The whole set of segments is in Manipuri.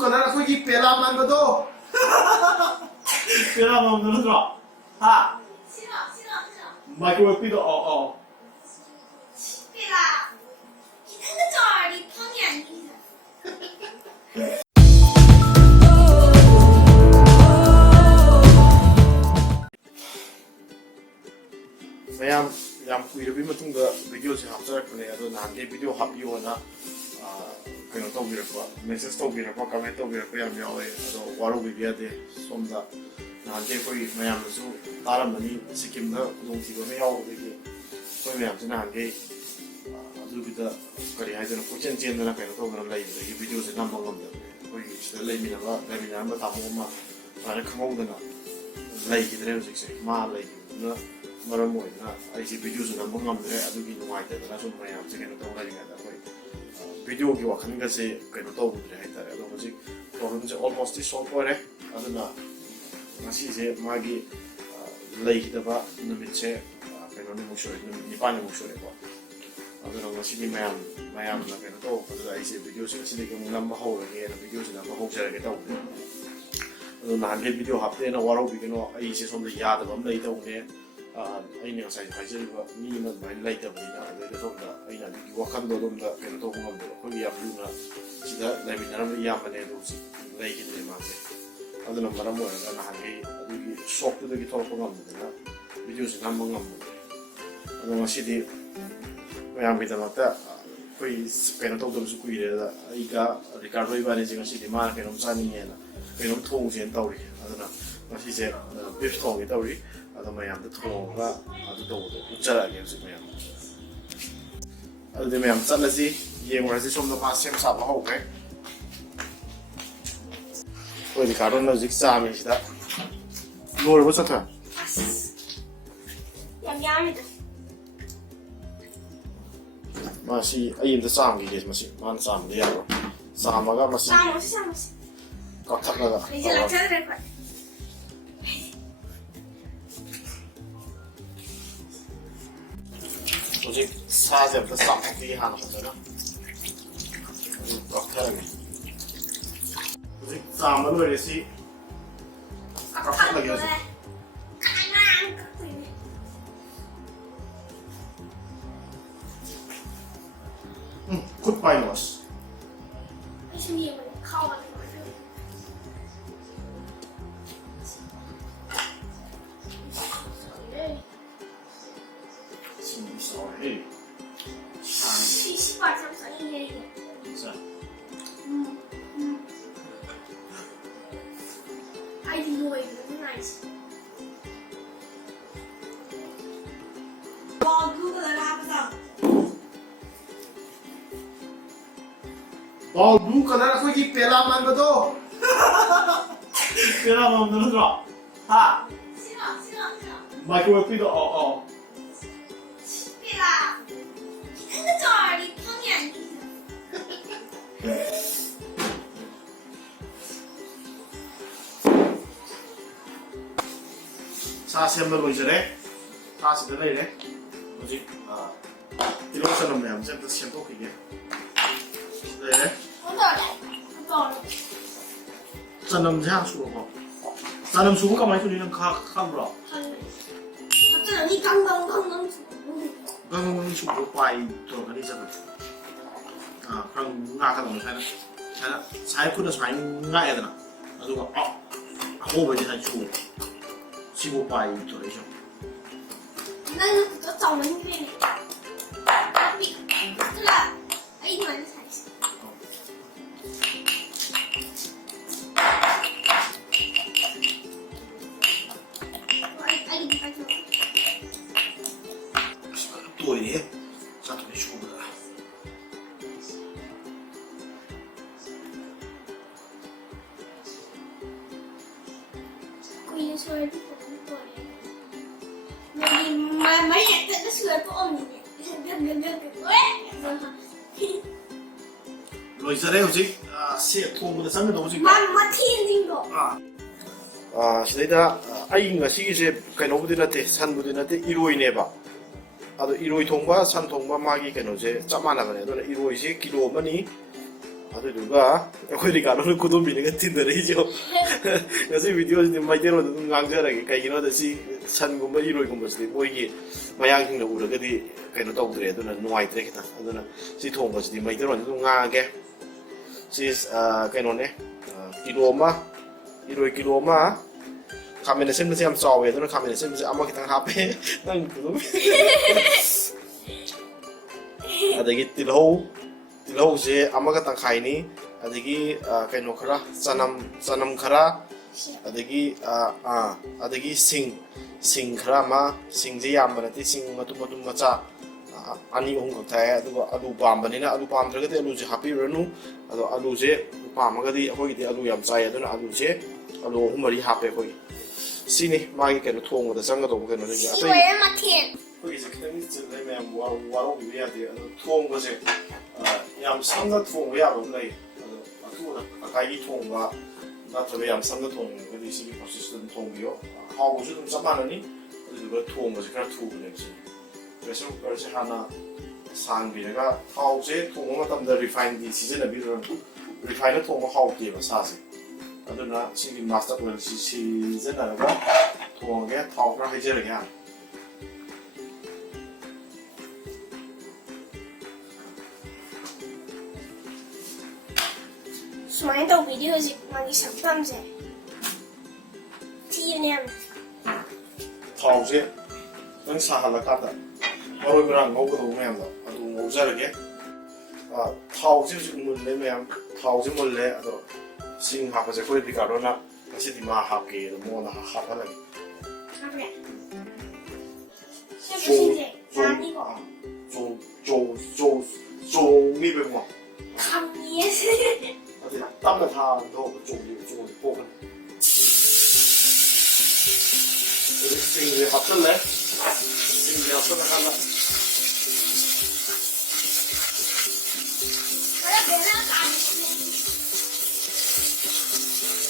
कलर अखोई पेला मानबदो पेला मानबदो नत्रो हा माइक्रोवेव पिदो पेला खितंग चारदी फंगयानी yam kuirabi matunga video se hapcharakne ado nange video hapiyo na kano tawbirakwa message tawbirakwa comment tawbirakwa yam yawe ado waru bibiade somda nange koi mayam su taramani sikkim da dong tiba me yaw degi koi mayam se nange adu bida kari haidana kochen chen na kano tawbara lai degi video se nam bangam da koi sida lai minaba tamu ma ana khangong da lai gidre hojik se ma lai na maram moina aisi video su nam bangam dre adu gi nuai ta na so mayam se kano tawra ri ga koi video gi wakhan ga se kano taw dre haita ado hojik problem se almost solve ore aduna ngasi se magi lai hidaba numit se kano ni mushore ni pani mushore ko aduna ngasi ni mayam na kano taw aduna aisi video se si ni nam ma ho re na video se nam ma ho jare ga taw ado na ge video hapte na waro bi kano aisi som da ya da bam lai taw ne aina ngasai haijariba mi na mai laitabina adai somda aina di wakhando domda keno to ngomdo ko ya bluna sida laiminaram yamane do si lai hidre ma se aduna maram ora na hangi adu shop to gi thor ko ngomdo na video se nam ngomdo adu ngasidi mayam bida mata koi keno to dom su kuire da aiga ricardo ibane jinga sidi ma keno sani ngena keno thong sen tawri aduna ngasi se beef thong gi tawri ado mayam da thonga adu do uchara ge su mayam adu de mayam chalasi yengorasi somda pa sem sa ba ho ke koi di karon logic sa mi sida lor bo satha yam da masi ayim da sam gi ge masi man sam de ya samaga masi sam ka thakla ga je la chadre ko hojik saje da sam ki hana khana doctor mi hojik sam lo re si ka thakla ge good bye was sorry ball blue color अखोई पेला मानबदो पेला मानबदो नत्रो हा माइक्रोवेव पिदो पेला खितंग चारदी फंगयानी सा सेम लोइजरे सा सिदा लैरे हजि तिलो सनम मैम से त सेम तो खिगे लैरे सनम जा सुरो सनम सुबो कमाइ सुनि नं खाब्रो ni gang subo pai to kani sa krang nga ka dong sai sai ku da sai nga ya da adu ga ho ba ji sai chu subo pai to le jo那就找人去这个哎你们才行多一点，啥都没说的。故意说的不多没这个说不欧你罗伊斯嘞，好似写通过的三个东西。妈听清楚。现在的아잉가 시기제 그노부디나테 산부디나테 이로이네바 아도 이로이 통과 산 통과 마기 그노제 짜마나가네 너 이로이시 키로 머니 ꯑꯗꯨꯗꯨꯒ ꯑꯩꯈꯣꯏ ꯔꯤꯀꯥꯔꯗꯣꯅ ꯈꯨꯗꯣꯝꯕꯤꯅꯒ ꯊꯤꯟꯅꯔꯛꯏꯁꯦ ꯉꯁꯤ ꯚꯤꯗꯤꯑꯣꯁꯤꯗꯤ ꯃꯩꯇꯩꯂꯣꯟꯗ ꯑꯗꯨꯝ ꯉꯥꯡꯖꯔꯒꯦ ꯀꯩꯒꯤꯅꯣꯗ ꯁꯤ ꯁꯟꯒꯨꯝꯕ ꯏꯔꯣꯏꯒꯨꯝꯕꯁꯤꯗꯤ ꯃꯣꯏꯒꯤ ꯃꯌꯥꯡꯁꯤꯡꯅ ꯎꯔꯒꯗꯤ ꯀꯩꯅꯣ ꯇꯧꯗ꯭ꯔꯦ ꯑꯗꯨꯅ ꯅꯨꯡꯉꯥꯏꯇ꯭ꯔꯦ ꯈꯤꯇꯪ ꯑꯗꯨꯅ ꯁꯤ ꯊꯣꯡꯕꯁꯤꯗꯤ ꯃꯩꯇꯩꯂꯣꯟꯗ ꯑꯗꯨꯝ ꯉꯥꯡꯉꯒꯦ ꯁꯤ ꯀꯩꯅꯣꯅꯦ ꯀꯤꯂꯣ ꯑꯃ ꯏꯔꯣꯏ ꯀꯤꯂꯣ ꯑꯃ ꯈꯥꯃꯦꯟ ꯑꯁꯤꯟꯕꯁꯦ ꯌꯥꯝ ꯆꯥꯎꯋꯦ ꯑꯗꯨꯅ ꯈꯥꯃꯦꯟ ꯑꯁꯤꯟꯕꯁꯦ ꯑꯃ ꯈꯤꯇꯪ ꯍꯥꯞꯄꯦ ꯅꯪ ꯑꯗꯒꯤ ꯇꯤꯜꯍꯧꯁꯦ ꯑꯃꯒ ꯇꯪꯈꯥꯏꯅꯤ ꯑꯗꯒꯤ ꯀꯩꯅꯣ ꯈꯔ ꯆꯅꯝ ꯈꯔ ꯑꯗꯒꯤ ꯁꯤꯡ ꯈꯔ ꯑꯃ ꯁꯤꯡꯁꯦ ꯌꯥꯝꯕ ꯅꯠꯇꯦ ꯁꯤꯡ ꯃꯇꯨꯝ ꯃꯆꯥ ꯑꯅꯤ ꯑꯍꯨꯝ ꯈꯛ ꯊꯥꯏ ꯑꯗꯨꯒ ꯑꯂꯨ ꯄꯥꯝꯕꯅꯤꯅ ꯑꯂꯨ ꯄꯥꯝꯗ꯭ꯔꯒꯗꯤ ꯑꯂꯨꯁꯦ ꯍꯥꯞꯄꯤꯔꯨꯔꯅꯨ ꯑꯗꯣ ꯑꯂꯨꯁꯦ ꯄꯥꯝꯃꯒꯗꯤ ꯑꯩꯈꯣꯏꯒꯤꯗꯤ ꯑꯂꯨ ꯌꯥꯝ ꯆꯥꯏ ꯑꯗꯨꯅ ꯑꯂꯨꯁꯦ ꯑꯂꯨ ꯑꯍꯨꯝ ꯃꯔꯤ ꯍꯥꯞꯄꯦ ꯑꯩꯈꯣꯏꯒꯤ ꯁꯤꯅꯤ ꯃꯥꯒꯤ ꯀꯩꯅꯣ ꯊꯣꯡꯕꯗ ꯆꯪꯒꯗꯧꯕ ꯀꯩꯅꯣꯁꯤꯡꯁꯦ ꯑꯇꯩ ꯑꯩꯈꯣꯏꯒꯤꯁꯦ ꯈꯤꯇꯪ ꯆꯤꯜꯂꯦ ꯃꯌꯥꯝ ꯋꯥꯔꯧꯕꯤꯕ ꯌꯥꯗꯦ ꯑꯗꯣ ꯊꯣꯡꯕꯁꯦ ꯌꯥꯝ ꯁꯝꯅ ꯊꯣꯡꯕ ꯌꯥꯕ ꯑꯃ ꯂꯩ ꯑꯗꯣ ꯑꯊꯨꯕꯗ ꯑꯀꯥꯏꯒꯤ ꯊꯣꯡꯕ ꯅꯠꯇ꯭ꯔꯒ ꯌꯥꯝ ꯁꯝꯅ ꯊꯣꯡꯅꯤꯡꯉꯒꯗꯤ ꯁꯤꯒꯤ ꯄ꯭ꯔꯣꯁꯦꯁꯇꯨ ꯑꯗꯨꯝ ꯊꯣꯡꯕꯤꯌꯣ ꯍꯥꯎꯕꯁꯨ ꯑꯗꯨꯝ ꯆꯞ ꯃꯥꯟꯅꯅꯤ ꯑꯗꯨꯗꯨꯒ ꯊꯣꯡꯕꯁꯦ ꯈꯔ ꯊꯨꯕꯅꯦꯕ ꯁꯤ ꯄ꯭ꯔꯦꯁꯔ ꯀꯨꯀꯔꯁꯦ ꯍꯥꯟꯅ ꯁꯥꯍꯟꯕꯤꯔꯒ ꯊꯥꯎꯁꯦ ꯊꯣꯡꯕ ꯃꯇꯝꯗ ꯔꯤꯐꯥꯏꯟꯗꯤ ꯁꯤꯖꯤꯟꯅꯕꯤꯔꯨꯔꯅꯨ ꯔꯤꯐꯥꯏꯟꯗ ꯊꯣꯡꯕ ꯍꯥꯎꯇꯦꯕ ꯁꯥꯁꯦ ꯑꯗꯨꯅ ꯁꯤꯒꯤ ꯃꯥꯁꯇꯔ ꯑꯣꯏꯜꯁꯤ ꯁꯤꯖꯤꯟꯅꯔꯒ ꯊꯣꯡꯉꯒꯦ ꯊꯥꯎ ꯈꯔ ꯍꯩꯖꯔꯒꯦ ꯍꯥꯟꯅ ꯁꯨꯃꯥꯏꯅ ꯇꯧꯕꯤꯗꯤ ꯍꯧꯖꯤꯛ ꯃꯥꯒꯤ ꯁꯛꯇꯝꯁꯦ ꯊꯤꯕꯅꯦ ꯌꯥꯝꯅ ꯊꯥꯎꯁꯦ ꯈꯤꯇꯪ ꯁꯥꯍꯜꯂꯀꯥꯟꯗ ꯃꯔꯣꯏ ꯃꯔꯥꯡ ꯉꯧꯒꯗꯧꯕ ꯃꯌꯥꯝꯗꯣ ꯑꯗꯨ ꯉꯧꯖꯔꯒꯦ ꯊꯥꯎꯁꯦ ꯍꯧꯖꯤꯛ ꯃꯨꯜꯂꯦ ꯃꯌꯥꯝ ꯊꯥꯎꯁꯦ ꯃꯨꯜꯂꯦ ꯑꯗꯣ ꯁꯤꯡ ꯍꯥꯞꯄꯁꯦ ꯑꯩꯈꯣꯏ ꯔꯤꯀꯥꯔꯗꯣꯅ ꯉꯁꯤꯗꯤ ꯃꯥ ꯍꯥꯞꯀꯦ ꯑꯗꯣ ꯃꯉꯣꯟꯗ ꯍꯥꯞꯍꯜꯂꯒꯦ ꯆꯣꯡꯅꯤꯕꯀꯣ ꯑꯗꯨ ꯇꯞꯅ ꯊꯥꯕꯗ ꯆꯣꯡ ꯄꯣꯛꯀꯅꯤ ꯍꯧꯖꯤꯛ ꯁꯤꯡꯁꯦ ꯍꯥꯞꯆꯜꯂꯦ ꯁꯤꯡꯁꯦ ꯍꯥꯞꯆꯜꯂꯀꯥꯟꯗ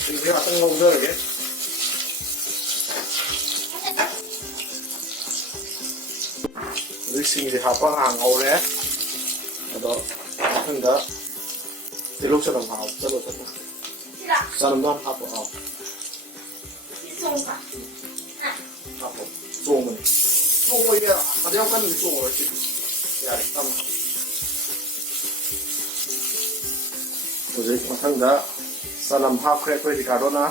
ꯁꯤꯡꯁꯦ ꯉꯥꯛꯇꯪ ꯉꯧꯖꯔꯒꯦ ꯍꯧꯖꯤꯛ ꯁꯤꯡꯁꯦ ꯍꯥꯞꯄ ꯉꯥꯏꯍꯥꯛ ꯉꯧꯔꯦ ꯑꯗꯣ ꯃꯊꯪꯗ ꯇꯤꯜꯍꯧ ꯆꯅꯝ ꯍꯥꯞꯆꯜꯂꯣ ꯆꯅꯝꯗꯣ ꯍꯥꯟꯅ ꯍꯥꯞꯄꯣ ꯍꯥꯞꯄꯣ ꯆꯣꯡꯕꯅꯤ ꯆꯣꯡꯕ ꯑꯗꯨ ꯌꯥꯝ ꯀꯟꯅꯗꯤ ꯆꯣꯡꯉꯔꯣꯏ ꯁꯤ ꯌꯥꯔꯦ ꯇꯞꯅ ꯍꯧꯖꯤꯛ ꯃꯊꯪꯗ ꯆꯅꯝ ꯍꯥꯞꯈ꯭ꯔꯦ ꯑꯩꯈꯣꯏ ꯔꯤꯀꯥꯔꯗꯣꯅ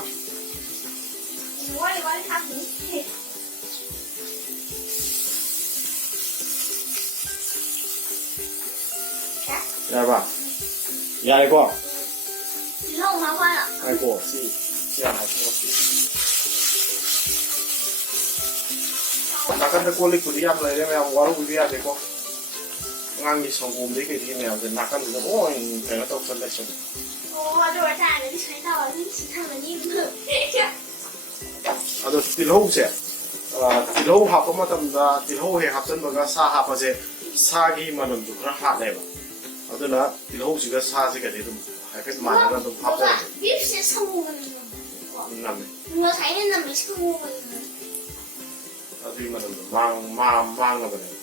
ꯌꯥꯔꯕ ꯌꯥꯔꯦꯀꯣ ꯉꯥꯏꯈꯣ ꯁꯤ ꯌꯥꯝ ꯍꯥꯞꯄꯣ ꯅꯥꯀꯟꯗ ꯀꯣꯜ ꯂꯤꯛꯄꯨꯗꯤ ꯌꯥꯝ ꯂꯩꯔꯦ ꯃꯌꯥꯝ ꯋꯥꯔꯧꯕꯤꯕ ꯌꯥꯗꯦꯀꯣ ꯑꯉꯥꯡꯒꯤ ꯁꯪꯒꯣꯝꯗꯒꯤ ꯀꯩꯗꯒꯤ ꯃꯌꯥꯝꯁꯦ ꯅꯥꯀꯟꯗꯨꯗ ꯂꯣꯏ ꯀꯩꯅꯣ ꯇꯧꯁꯜꯂꯦ ꯁꯨꯝ ꯑꯗꯣ ꯇꯤꯜꯍꯧꯁꯦ ꯇꯤꯜꯍꯧ ꯍꯥꯞꯄ ꯃꯇꯝꯗ ꯇꯤꯜꯍꯧ ꯍꯦꯛ ꯍꯥꯞꯆꯟꯕꯒ ꯁꯥ ꯍꯥꯞꯄꯁꯦ ꯁꯥꯒꯤ ꯃꯅꯝꯗꯨ ꯈꯔ ꯍꯥꯠꯂꯦꯕ ꯑꯗꯨꯅ ꯇꯤꯜꯍꯧꯁꯤꯒ ꯁꯥꯁꯤꯒꯗꯤ ꯑꯗꯨꯝ ꯍꯥꯏꯐꯦꯠ ꯃꯥꯟꯅꯅ ꯑꯗꯨꯝ ꯍꯥꯞꯆꯔꯒꯦ ꯅꯝꯃꯦ ꯑꯗꯨꯒꯤ ꯃꯅꯝꯗꯣ ꯃꯥꯡꯅꯕꯅꯦꯕ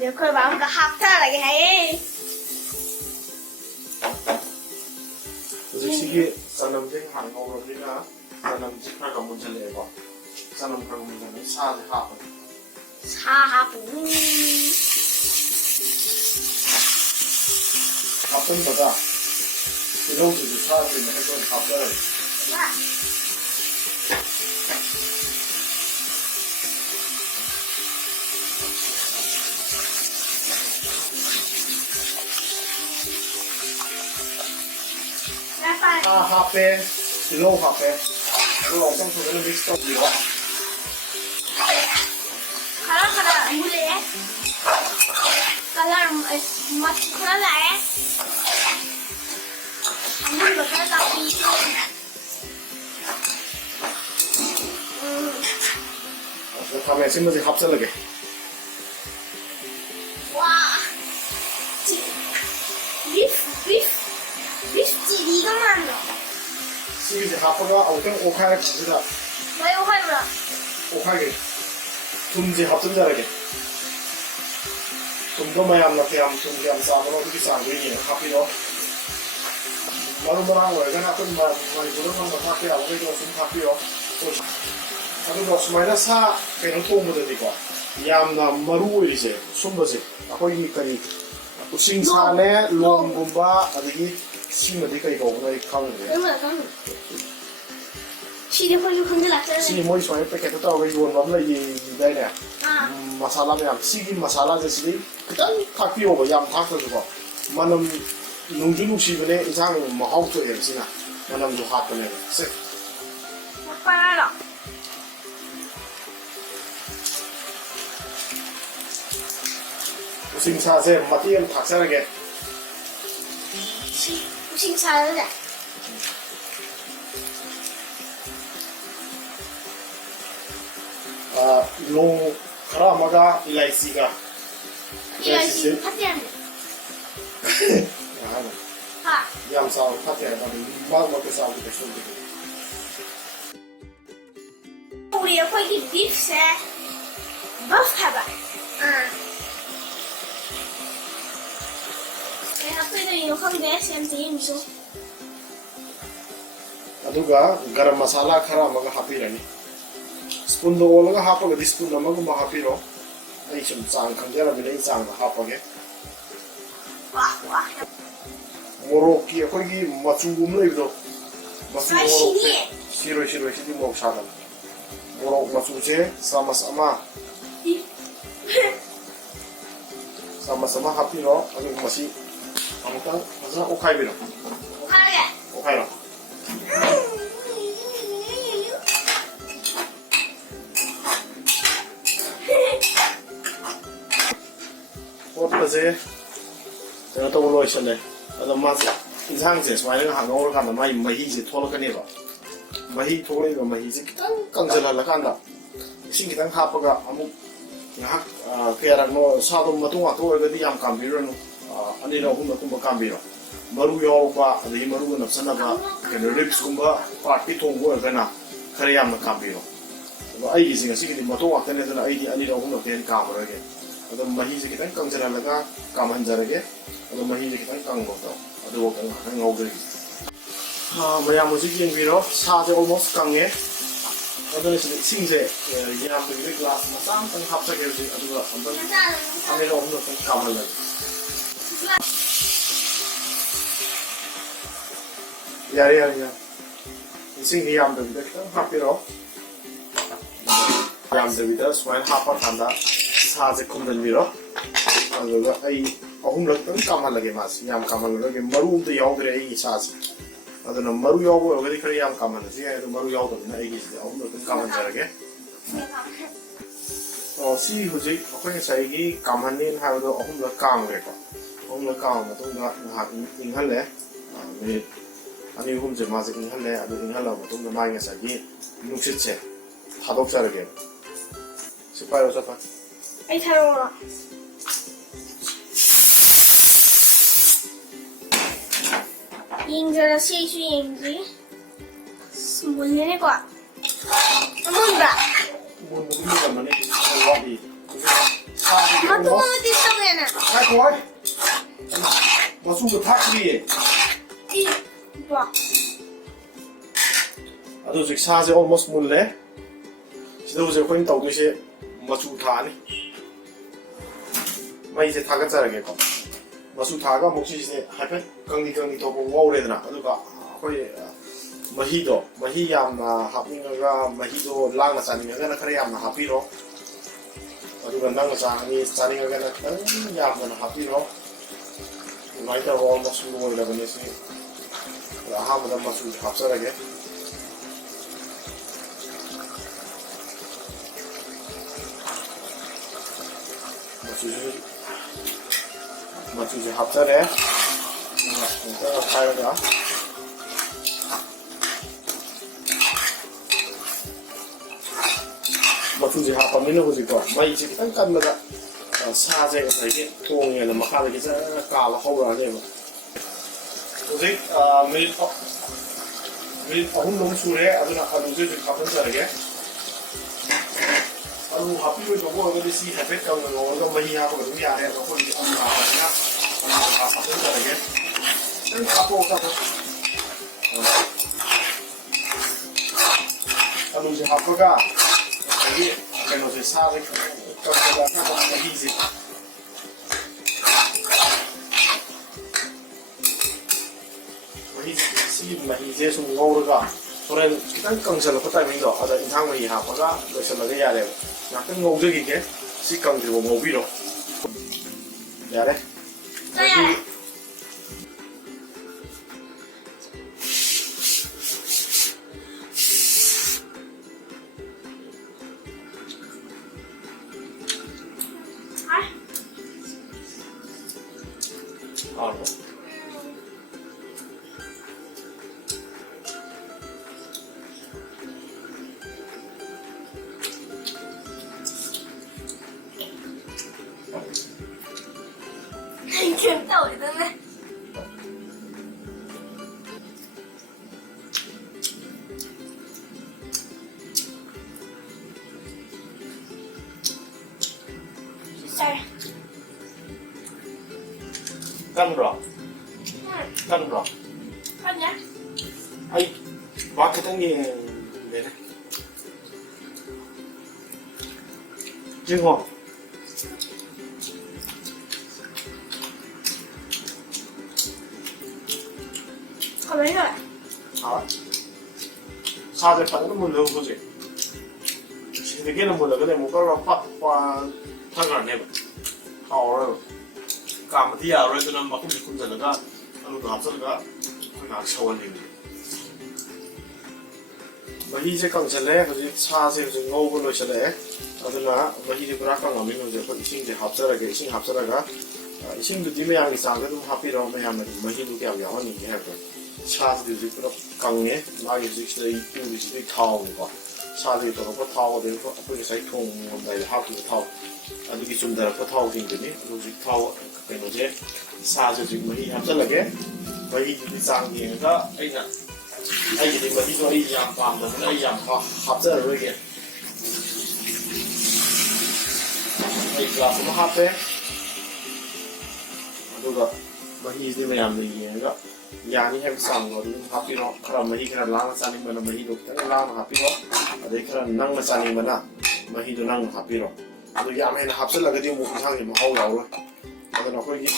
ꯑꯩꯈꯣꯏ ꯕꯥꯕꯥꯒ ꯍꯥꯞꯊꯔꯒꯦ ꯍꯥꯏꯌꯦ ꯍꯧꯖꯤꯛꯁꯤꯒꯤ ꯆꯅꯝꯁꯦ ꯉꯥꯏꯍꯥꯛ ꯉꯧꯔꯕꯅꯤꯅ ꯆꯅꯝꯁꯦ ꯈꯔ ꯈꯔ ꯃꯨꯟꯁꯤꯜꯂꯛꯑꯦꯀꯣ ꯆꯅꯝ ꯈꯔ ꯃꯨꯟꯁꯤꯜꯂꯛꯑꯦ ꯁꯥꯁꯦ ꯍꯥꯞꯄꯅꯤ ꯁꯥ ꯍꯥꯞꯄꯨ ꯍꯥꯞꯆꯟꯕꯒ ꯇꯤꯜꯍꯧꯁꯤꯁꯨ ꯁꯥꯁꯤ ꯃꯊꯛꯇ ꯑꯣꯏꯅ ꯍꯥꯞꯆꯔꯒꯦ ꯁꯥ ꯍꯥꯞꯄꯦ ꯇꯤꯜꯍꯧ ꯍꯥꯞꯄꯦ ꯑꯗꯨꯒ ꯑꯃꯨꯛꯇꯪ ꯐꯖꯅ ꯃꯤꯛꯁ ꯇꯧꯕꯤꯔꯣ खड़ा मुले कलर मत खड़ा लाए मुझे बता ताकि खामें सिंबसे हापचलगे वाह बीफ चिली가 많아 सिंबसे हापगा अवतंग ओखाय खजिदा 왜 오하이브라 ओखा게 ꯊꯨꯝꯁꯦ ꯍꯥꯞꯆꯤꯟꯖꯔꯒꯦ ꯊꯨꯝꯗꯣ ꯃꯌꯥꯝꯅ ꯀꯌꯥꯝ ꯊꯨꯝ ꯀꯌꯥꯝ ꯆꯥꯕꯅꯣ ꯑꯗꯨꯒꯤ ꯆꯥꯡꯗꯣ ꯌꯦꯡꯉꯒ ꯍꯥꯞꯄꯤꯔꯣ ꯃꯔꯨ ꯃꯔꯥꯡ ꯑꯣꯏꯔꯒꯅ ꯑꯩꯈꯣꯏ ꯃꯅꯤꯄꯨꯔꯗ ꯐꯪꯕ ꯊꯥꯛꯄ ꯌꯥꯕꯈꯩꯗꯣ ꯁꯨꯝ ꯍꯥꯞꯄꯤꯔꯣ ꯑꯗꯨꯒ ꯁꯨꯃꯥꯏꯅ ꯁꯥ ꯀꯩꯅꯣ ꯊꯣꯡꯕꯗꯗꯤꯀꯣ ꯌꯥꯝꯅ ꯃꯔꯨ ꯑꯣꯏꯔꯤꯁꯦ ꯁꯨꯝꯕꯁꯦ ꯑꯩꯈꯣꯏꯒꯤ ꯀꯔꯤ ꯎꯁꯤꯡ ꯁꯥꯅꯦ ꯂꯣꯡꯒꯨꯝꯕ ꯑꯗꯒꯤ ꯁꯤꯃꯗꯤ ꯀꯩ ꯀꯧꯕꯅꯣ ꯑꯩ ꯈꯪꯗ꯭ꯔꯦ 시대 홀로 흔들었잖아. ꯁꯤ ꯃꯣꯏ ꯁꯨꯃꯥꯏꯅ ꯄꯦꯀꯦꯠꯇ ꯇꯧꯔꯒ ꯌꯣꯟꯕ ꯑꯃ ꯂꯩꯗꯥꯏꯅꯦ ꯃꯁꯥꯂꯥ ꯃꯌꯥꯝ ꯁꯤꯒꯤ ꯃꯁꯥꯂꯥꯁꯦ ꯁꯤꯗꯤ ꯈꯤꯇꯪ ꯊꯥꯛꯄꯤꯌꯣꯕ ꯌꯥꯝ ꯊꯥꯛꯇ꯭ꯔꯁꯨꯀꯣ ꯃꯅꯝ ꯅꯨꯡꯁꯨ ꯅꯨꯡꯁꯤꯕꯅꯦ ꯏꯟꯁꯥꯡ ꯃꯍꯥꯎ ꯊꯣꯛꯑꯦꯕ ꯁꯤꯅ ꯃꯅꯝꯁꯨ ꯍꯥꯠꯄꯅꯦꯕ ꯁꯦ 빨라. 우싱사세 마티엠 탁사르게 우싱 살래. 롱 카라마가 일라이시가 이라이시 파티하네. 하. 얌사오 파티야 마그마게 사오게 됐는데 우리 여기 빕세. 버스타바. 학교에도 이용하는데 쌤도 임수. aduga garam masala khara amaga hapirani spoon do olaga hapaga di spoon amaga ma hapiro ai sum chang khangjara bile chang hapage 와 와. moroki akogi machungum leido machu 아 신이. shiro shidi mok sagal morok machuje sama hapiro adu masi amutang asa okaibiro 오카게. okairo ꯄꯣꯠꯄꯁꯦ ꯀꯩꯅꯣ ꯇꯧꯕ ꯂꯣꯏꯁꯜꯂꯦ ꯑꯗꯣ ꯃꯥꯁꯦ ꯏꯟꯁꯥꯡꯁꯦ ꯁꯨꯃꯥꯏꯅ ꯉꯧꯔꯀꯥꯟꯗ ꯃꯥꯒꯤ ꯃꯍꯤꯁꯦ ꯊꯣꯛꯂꯛꯀꯅꯦꯕ ꯃꯍꯤ ꯊꯣꯛꯂꯛꯏꯕ ꯃꯍꯤꯁꯦ ꯈꯤꯇꯪ ꯀꯪꯁꯤꯜꯍꯜꯂꯀꯥꯟꯗ ꯏꯁꯤꯡ ꯈꯤꯇꯪ ꯍꯥꯞꯄꯒ ꯑꯃꯨꯛ ꯉꯥꯏꯍꯥꯛ ꯀꯌꯥꯔꯛꯅꯣ ꯁꯥꯗꯣ ꯃꯇꯨꯡ ꯉꯥꯛꯇ ꯑꯣꯏꯔꯒꯗꯤ ꯌꯥꯝ ꯀꯥꯝꯕꯤꯔꯨꯔꯅꯨ ꯑꯅꯤꯔꯛ ꯑꯍꯨꯝꯂꯛꯀꯨꯝꯕ ꯀꯥꯝꯕꯤꯔꯣ ꯃꯔꯨ ꯌꯥꯎꯕ ꯑꯗꯒꯤ ꯃꯔꯨꯒ ꯅꯞꯁꯟꯅꯕ ꯀꯩꯅꯣ ꯔꯤꯞꯁꯀꯨꯝꯕ ꯄꯥꯔꯠꯀꯤ ꯊꯣꯡꯕ ꯑꯣꯏꯔꯒꯅ ꯈꯔ ꯌꯥꯝꯅ ꯀꯥꯝꯕꯤꯔꯣ ꯑꯗꯣ ꯑꯩꯒꯤꯁꯦ ꯉꯁꯤꯒꯤꯗꯤ ꯃꯇꯣꯡ ꯉꯥꯛꯇꯅꯦ ꯑꯗꯨꯅ ꯑꯩꯗꯤ ꯑꯅꯤꯔꯛ ꯑꯍꯨꯝꯂꯛꯇꯤ ꯍꯦꯟꯅ ꯀꯥꯝꯃꯔꯣꯏꯒꯦ ꯑꯗꯣ ꯃꯍꯤꯁꯦ ꯈꯤꯇꯪ ꯀꯪꯁꯤꯜꯍꯜꯂꯒ ꯀꯥꯝꯍꯟꯖꯔꯒꯦ ꯑꯗꯣ ꯃꯍꯤꯁꯦ ꯈꯤꯇꯪ ꯀꯪꯕꯗꯣ ꯑꯗꯨꯒ ꯉꯥꯏꯍꯥꯛꯇꯪ ꯉꯧꯖꯔꯒꯦ ꯃꯌꯥꯝ ꯍꯧꯖꯤꯛ ꯌꯦꯡꯕꯤꯔꯣ ꯁꯥꯁꯦ ꯑꯣꯜꯃꯣꯁ ꯀꯪꯉꯦ ꯑꯗꯨꯅ ꯁꯤꯗ ꯏꯁꯤꯡꯁꯦ ꯌꯥꯝꯗꯕꯤꯗ ꯒ꯭ꯂꯥꯁ ꯃꯆꯥ ꯑꯃꯇꯪ ꯍꯥꯞꯆꯒꯦ ꯍꯧꯖꯤꯛ ꯑꯗꯨꯒ ꯑꯝꯇꯪ ꯑꯅꯤꯔꯛ ꯑꯍꯨꯝꯂꯛꯇꯪ ꯀꯥꯝꯍꯜꯂꯒꯦ ꯌꯥꯔꯦ 이승이 얌들비다 그냥 합비로 얌들비다 수만 합박한다 사제 콘들비로 그리고 이 어hum럭던 까말라게 마시 얌 까말라게 머루도 야오드레 이 사지 아드는 머루 야오고 여기 그래 얌 까말라지 애도 머루 야오드나 이게 어hum럭던 까만자라게 시 후지 어떤 사이기 까만닌 하고도 어hum럭 까물고 어hum럭 까면 동가 인할래 미 아니 홈제 마저 인할래 아주 인할라고 동네 마이가사기 육실체 다독자르게 스파이로 잡아 아이 타롱아 인저라 시슈인지 스물네과 뭔가 뭔가 만에 와디 마토 어디 있어야나 아 좋아 무슨 거 탁리 이 봐. 아주 즉 사제 almost 몰래 지도부제 코인 떠도시 마주 타니 마 이제 다가 자르게고 마주 다가 목시 이제 하면 강리 더 와오래드나 아두가 거의 마히도 마히 얌나 하핑가 마히도 랑나 자니가 그래 얌나 하피로 아두가 낭나 자니가 얌나 하피로 마이다 almost 몰래 버니시 아하보다 마주 합사하게 마주 합사래 이따가 가야가 마주 합하면은 보지고 마이 집 땅간마다 사제가 되게 통에는 막 하는 게 까라 허브라 해봐 hꯧꯖꯤꯛ minute 3 ꯂꯣꯡ ꯁꯨꯔꯦ ꯑꯗꯨꯅ ꯑꯂꯨꯁꯦ ꯍꯧꯖꯤꯛ ꯍꯥꯞꯆꯟꯖꯔꯒꯦ alu happiroidaba ꯑꯣꯏꯔꯒꯗꯤ ꯁꯤ ꯍꯥꯏꯐꯦꯠ ꯀꯪꯅ ꯉꯧꯔꯒ ꯃꯍꯤ ꯍꯥꯞꯄꯒ ꯑꯗꯨꯝ ꯌꯥꯔꯦ ꯑꯗꯣ ꯑꯩꯈꯣꯏꯒꯤ ꯑꯂꯨ ꯍꯥꯞꯄꯅꯤꯅ ꯑꯂꯨ ꯍꯥꯞꯆꯤꯟꯖꯔꯒꯦ ꯈꯤꯇꯪ ꯍꯥꯞꯄꯣꯛꯑꯒ ꯑꯂꯨꯁꯦ ꯍꯥꯞꯄꯒ ꯉꯁꯥꯏꯒꯤ ꯀꯩꯅꯣꯁꯦ ꯁꯥꯁꯦ ꯀꯪꯁꯤꯜꯂꯛꯑꯀꯥꯟꯗ ꯃꯍꯤꯁꯦ ꯁꯤꯒꯤ ꯃꯍꯤꯁꯦ ꯁꯨꯝ ꯉꯧꯔꯒ ꯍꯣꯔꯦꯟ ꯈꯤꯇꯪ ꯀꯪꯁꯤꯜꯂꯛꯄ ꯇꯥꯏꯃꯤꯡꯗꯣ ꯑꯗ ꯏꯟꯁꯥꯡ ꯃꯍꯤ ꯍꯥꯞꯄꯒ ꯂꯣꯏꯁꯤꯜꯂꯒ ꯌꯥꯔꯦꯕ ꯉꯥꯛꯇꯪ ꯉꯧꯖꯈꯤꯒꯦ ꯁꯤ ꯀꯪꯗ꯭ꯔꯤꯕ ꯉꯧꯕꯤꯔꯣ ꯌꯥꯔꯦ ꯃꯍꯤ全到你的呢。Sorry。干不了，干不了。快点。哎，挖个灯也没了。金黄。好没有。好。사실 방금 물러 보지. 시대기는 물러 근데 뭐가 팍팍 타가 내봐. 하오를 까마디야 그래도는 막 kum질kum질하다가 아무도 앞서다가 그냥 샤워링이. महीसे कंसले हजिक सासे हजिक ngौबो लोइसले अदुना महीसे पुरा कंगामिन हजिक को इसिंग जे हापसरगे इसिंग हापसरगा इसिंग दुदि मयामनि चांग दुम हापिरो मयामनि मही दु क्या यावनि हेबो सासे हजिक पुरा कंगे मागी हजिक से इउरिसि थाव को सासे तो को थाव दे को अपुगे साइ थोंग मोनदाइ हापि थाव अदुगी सुंदर को थाव दिंगनि हजिक थाव कइनोजे सासे हजिक मही हापसलगे मही दु चांग येगा अइना ꯑꯩꯒꯤꯗꯤ ꯃꯍꯤꯗꯣ ꯑꯩ ꯌꯥꯝ ꯄꯥꯝꯗꯕꯅꯤꯅ ꯑꯩ ꯌꯥꯝ ꯍꯥꯞꯆꯔꯔꯣꯏꯒꯦ ꯑꯩ ꯒ꯭ꯂꯥꯁ ꯑꯃ ꯍꯥꯞꯄꯦ ꯑꯗꯨꯒ ꯃꯍꯤꯁꯤꯗꯤ ꯃꯌꯥꯝꯅ ꯌꯦꯡꯉꯒ ꯌꯥꯅꯤ ꯍꯥꯏꯕ ꯆꯥꯡꯗꯣ ꯑꯗꯨꯝ ꯍꯥꯞꯄꯤꯔꯣ ꯈꯔ ꯃꯍꯤ ꯈꯔ ꯂꯥꯡꯅ ꯆꯥꯅꯤꯡꯕꯅ ꯃꯍꯤꯗꯣ ꯈꯤꯇꯪ ꯂꯥꯡꯅ ꯍꯥꯞꯄꯤꯔꯣ ꯑꯗꯩ ꯈꯔ ꯅꯪꯅ ꯆꯥꯅꯤꯡꯕꯅ ꯃꯍꯤꯗꯣ ꯅꯪꯅ ꯍꯥꯞꯄꯤꯔꯣ ꯑꯗꯨ ꯌꯥꯝ ꯍꯦꯟꯅ ꯍꯥꯞꯆꯤꯜꯂꯒꯗꯤ ꯑꯃꯨꯛ ꯏꯟꯁꯥꯡꯁꯦ ꯃꯍꯥꯎ ꯌꯥꯎꯔꯣꯏ ꯑꯗꯨꯅ ꯑꯩꯈꯣꯏꯒꯤ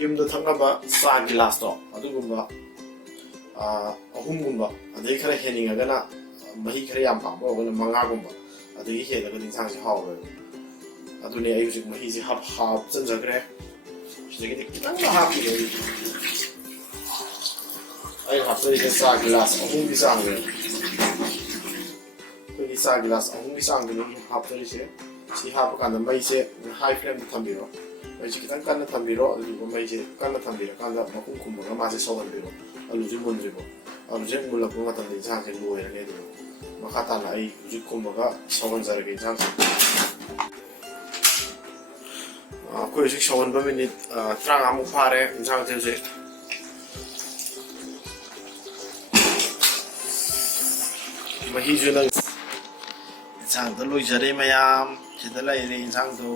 ꯌꯨꯝꯗ ꯊꯛꯅꯕ ꯆꯥ ꯒꯤꯂꯥꯁꯇꯣ ꯑꯗꯨꯒꯨꯝꯕ ꯑꯍꯨꯝꯒꯨꯝꯕ ꯑꯗꯩ ꯈꯔ ꯍꯦꯟꯅꯤꯡꯉꯒꯅ ꯃꯍꯤ ꯈꯔ ꯌꯥꯝ ꯄꯥꯝꯕ ꯑꯣꯏꯔꯒꯅ ꯃꯉꯥꯒꯨꯝꯕ ꯑꯗꯒꯤ ꯍꯦꯜꯂꯒꯗꯤ ꯏꯟꯁꯥꯡꯁꯦ ꯍꯥꯎꯔꯣꯏꯕ ꯑꯗꯨꯅꯦ ꯑꯩ ꯍꯧꯖꯤꯛ ꯃꯍꯤꯁꯦ ꯍꯥꯞꯆꯟꯖꯈ꯭ꯔꯦ ꯁꯤꯗꯒꯤꯗꯤ ꯈꯤꯇꯪꯒ ꯍꯥꯞꯄꯤꯔꯦ ꯑꯩ ꯍꯥꯞꯆꯔꯤꯁꯦ ꯆꯥ ꯒꯤꯂꯥꯁ ꯑꯍꯨꯝꯒꯤ ꯆꯥꯡꯅꯦ ꯑꯩꯈꯣꯏꯒꯤ ꯆꯥ ꯒꯤꯂꯥꯁ ꯑꯍꯨꯝꯒꯤ ꯆꯥꯡꯗꯨꯅꯤ ꯍꯥꯞꯆꯔꯤꯁꯦ ꯁꯤ ꯍꯥꯞꯄ ꯀꯥꯟꯗ ꯃꯩꯁꯦ ꯍꯥꯏ ꯐ꯭ꯂꯦꯝꯗ ꯊꯝꯕꯤꯔꯣ ꯃꯩꯁꯦ ꯈꯤꯇꯪ ꯀꯟꯅ ꯊꯝꯕꯤꯔꯣ ꯑꯗꯨꯗꯨꯒ ꯃꯩꯁꯦ ꯀꯟꯅ ꯊꯝꯕꯤꯔꯀꯥꯟꯗ ꯃꯈꯨꯝ ꯈꯨꯝꯃꯒ ꯃꯥꯁꯦ ꯁꯧꯍꯟꯕꯤꯔꯣ ꯑꯂꯨꯁꯦ ꯃꯨꯟꯗ꯭ꯔꯤꯕꯣ ꯑꯂꯨꯁꯦ ꯃꯨꯜꯂꯛꯄ ꯃꯇꯝꯗ ꯏꯟꯁꯥꯡꯁꯦ ꯂꯣꯏꯔꯅꯤ ꯑꯗꯨꯒ ꯃꯈꯥ ꯇꯥꯅ ꯑꯩ ꯍꯧꯖꯤꯛ ꯀꯨꯝꯃꯒ ꯁꯧꯍꯟꯖꯔꯒꯦ ꯏꯟꯁꯥꯡꯁꯦ ꯑꯩꯈꯣꯏ ꯍꯧꯖꯤꯛ ꯁꯧꯍꯟꯕ ꯃꯤꯅꯤꯠ 35ꯃꯨꯛ ꯐꯥꯔꯦ ꯏꯟꯁꯥꯡꯁꯦ ꯍꯧꯖꯤꯛ ꯃꯍꯤꯁꯨ ꯅꯪ ꯏꯟꯁꯥꯡꯗ ꯂꯣꯏꯖꯔꯦ ꯃꯌꯥꯝ ꯁꯤꯗ ꯂꯩꯔꯦ ꯏꯟꯁꯥꯡꯗꯣ